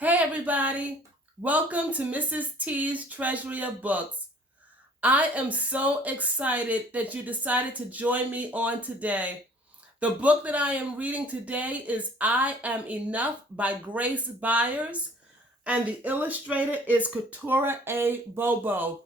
Hey everybody, welcome to Mrs. T's Treasury of Books. I am so excited that you decided to join me on today. The book that I am reading today is I Am Enough by Grace Byers, and the illustrator is Katura A. Bobo.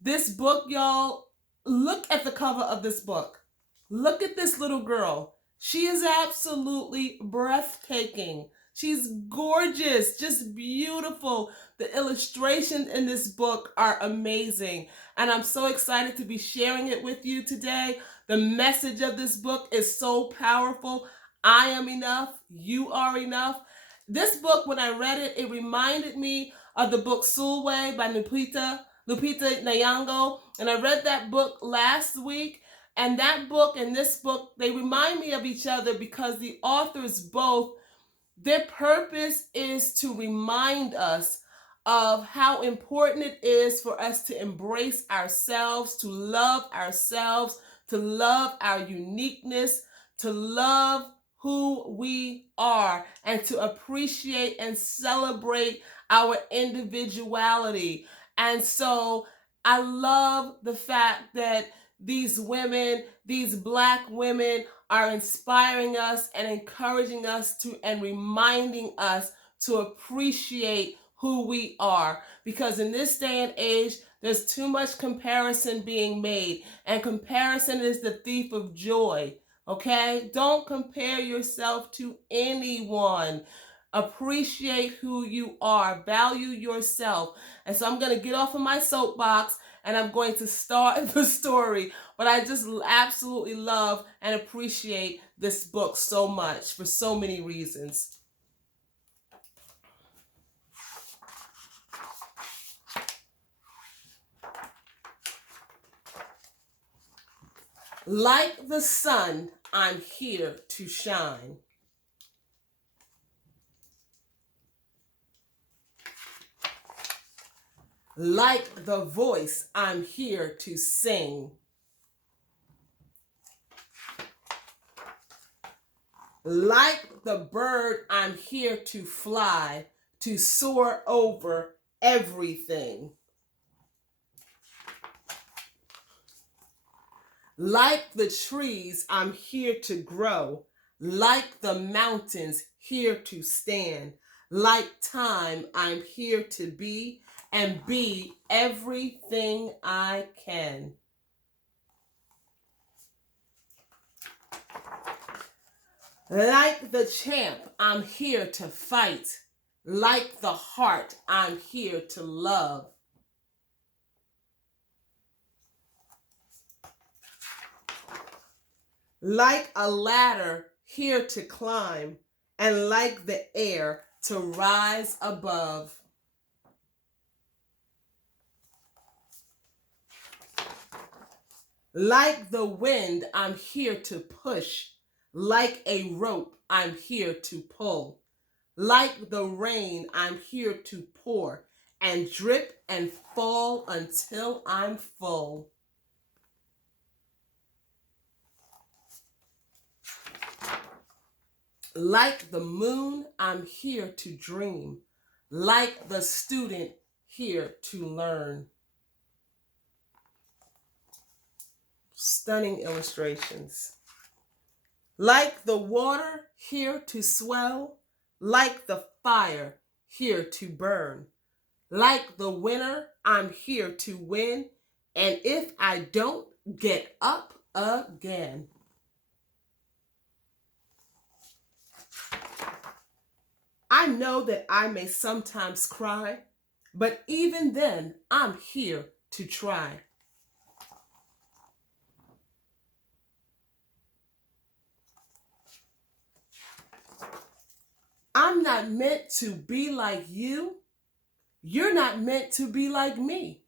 This book, y'all, look at the cover of this book. Look at this little girl. She is absolutely breathtaking. She's gorgeous, just beautiful. The illustrations in this book are amazing, and I'm so excited to be sharing it with you today. The message of this book is so powerful. I am enough. You are enough. This book, when I read it, it reminded me of the book Sulwe by Lupita Nyong'o, and I read that book last week. And that book and this book, they remind me of each other because the authors both, their purpose is to remind us of how important it is for us to embrace ourselves, to love our uniqueness, to love who we are, and to appreciate and celebrate our individuality. And so I love the fact that these women, these Black women, are inspiring us and encouraging us to and reminding us to appreciate who we are. Because in this day and age, there's too much comparison being made, and comparison is the thief of joy. Okay? Don't compare yourself to anyone. Appreciate who you are, value yourself. And so I'm going to get off of my soapbox and I'm going to start the story. But I just absolutely love and appreciate this book so much for so many reasons. Like the sun, I'm here to shine. Like the voice, I'm here to sing. Like the bird, I'm here to fly, to soar over everything. Like the trees, I'm here to grow. Like the mountains, here to stand. Like time, I'm here to be and be everything I can. Like the champ, I'm here to fight. Like the heart, I'm here to love. Like a ladder, here to climb, and like the air, to rise above. Like the wind, I'm here to push. Like a rope, I'm here to pull. Like the rain, I'm here to pour and drip and fall until I'm full. Like the moon, I'm here to dream. Like the student, here to learn. Stunning illustrations. Like the water, here to swell. Like the fire, here to burn. Like the winner, I'm here to win. And if I don't, get up again. I know that I may sometimes cry, but even then, I'm here to try. I'm not meant to be like you. You're not meant to be like me.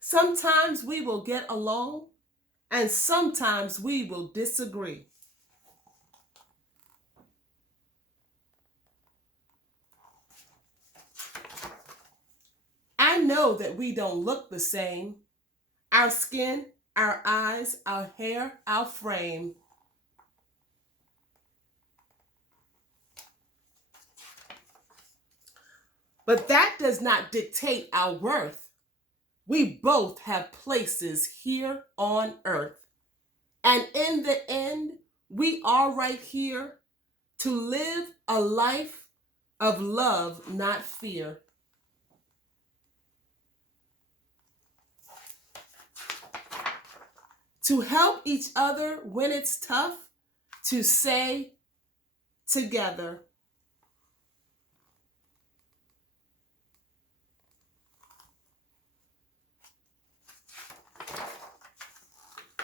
Sometimes we will get along, and sometimes we will disagree. I know that we don't look the same. Our skin, our eyes, our hair, our frame. But that does not dictate our worth. We both have places here on earth. And in the end, we are right here to live a life of love, not fear. To help each other when it's tough, to say together,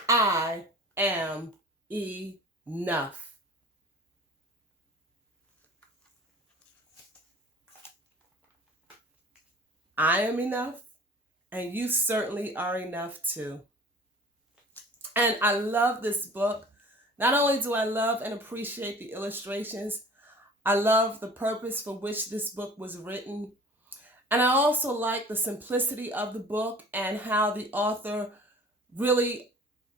I am enough. I am enough, and you certainly are enough too. And I love this book. Not only do I love and appreciate the illustrations, I love the purpose for which this book was written. And I also like the simplicity of the book and how the author really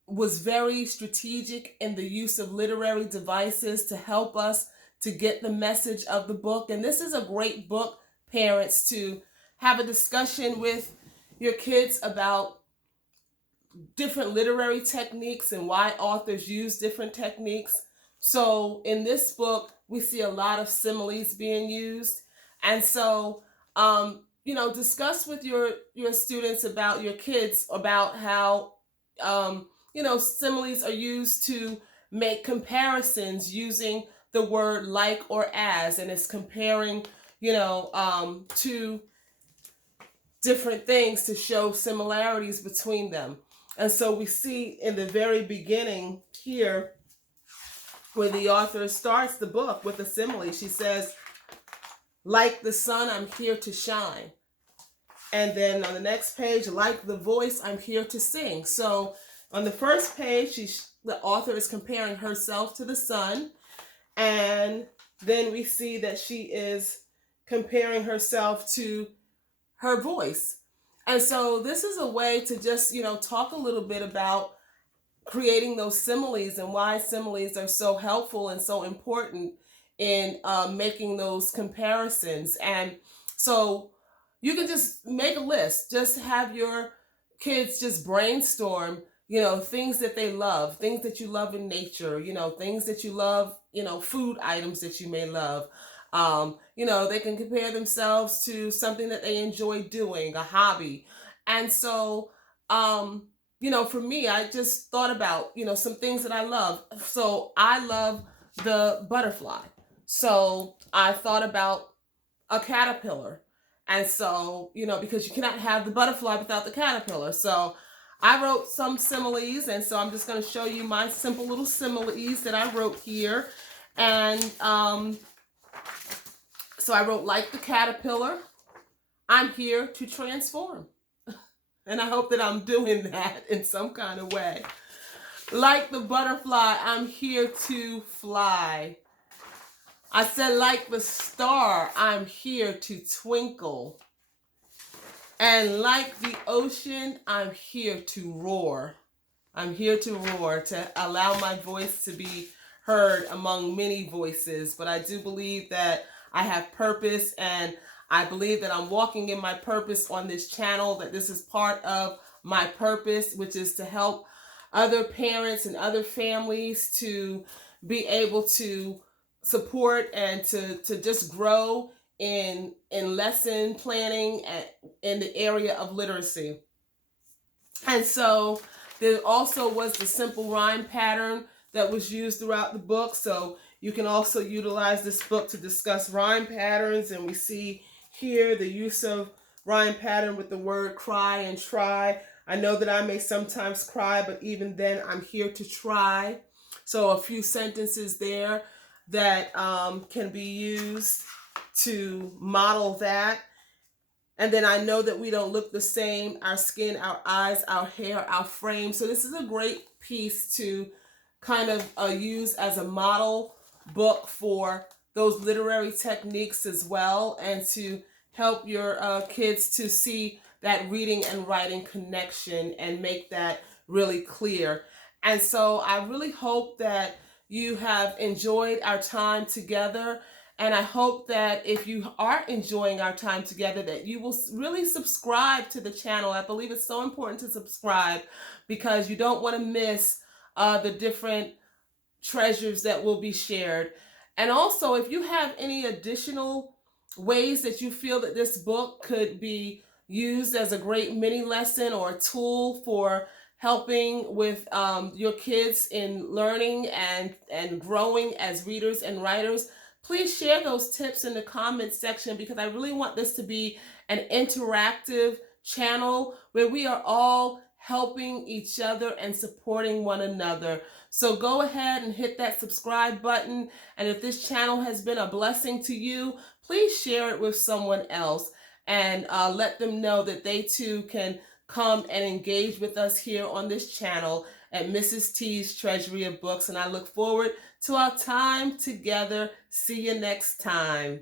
was very strategic in the use of literary devices to help us to get the message of the book. And this is a great book, parents, to have a discussion with your kids about different literary techniques and why authors use different techniques. So in this book, we see a lot of similes being used. And so, discuss with your students about your kids about how, similes are used to make comparisons using the word like or as, and it's comparing, two different things to show similarities between them. And so we see in the very beginning here, where the author starts the book with a simile, she says, like the sun, I'm here to shine. And then on the next page, like the voice, I'm here to sing. So on the first page, the author is comparing herself to the sun. And then we see that she is comparing herself to her voice. And so this is a way to just, talk a little bit about creating those similes and why similes are so helpful and so important in making those comparisons. And so you can just make a list, just have your kids just brainstorm, things that they love, things that you love in nature, things that you love, food items that you may love. They can compare themselves to something that they enjoy doing, a hobby. And so, for me, I just thought about, some things that I love. So I love the butterfly. So I thought about a caterpillar. And so, because you cannot have the butterfly without the caterpillar. So I wrote some similes. And so I'm just going to show you my simple little similes that I wrote here. And so I wrote, like the caterpillar, I'm here to transform. And I hope that I'm doing that in some kind of way. Like the butterfly, I'm here to fly. I said, like the star, I'm here to twinkle. And like the ocean, I'm here to roar. I'm here to roar, to allow my voice to be heard among many voices. But I do believe that I have purpose, and I believe that I'm walking in my purpose on this channel, that this is part of my purpose, which is to help other parents and other families to be able to support and to just grow in lesson planning in the area of literacy. And so there also was the simple rhyme pattern that was used throughout the book. So you can also utilize this book to discuss rhyme patterns. And we see here the use of rhyme pattern with the word cry and try. I know that I may sometimes cry, but even then I'm here to try. So a few sentences there that can be used to model that. And then I know that we don't look the same, our skin, our eyes, our hair, our frame. So this is a great piece to kind of use as a model book for those literary techniques as well, and to help your kids to see that reading and writing connection and make that really clear. And so I really hope that you have enjoyed our time together. And I hope that if you are enjoying our time together, that you will really subscribe to the channel. I believe it's so important to subscribe because you don't want to miss the different treasures that will be shared. And also, if you have any additional ways that you feel that this book could be used as a great mini lesson or a tool for helping with your kids in learning and growing as readers and writers, please share those tips in the comments section, because I really want this to be an interactive channel where we are all helping each other and supporting one another. So go ahead and hit that subscribe button. And if this channel has been a blessing to you, please share it with someone else and let them know that they too can come and engage with us here on this channel at Mrs. T's Treasury of Books. And I look forward to our time together. See you next time.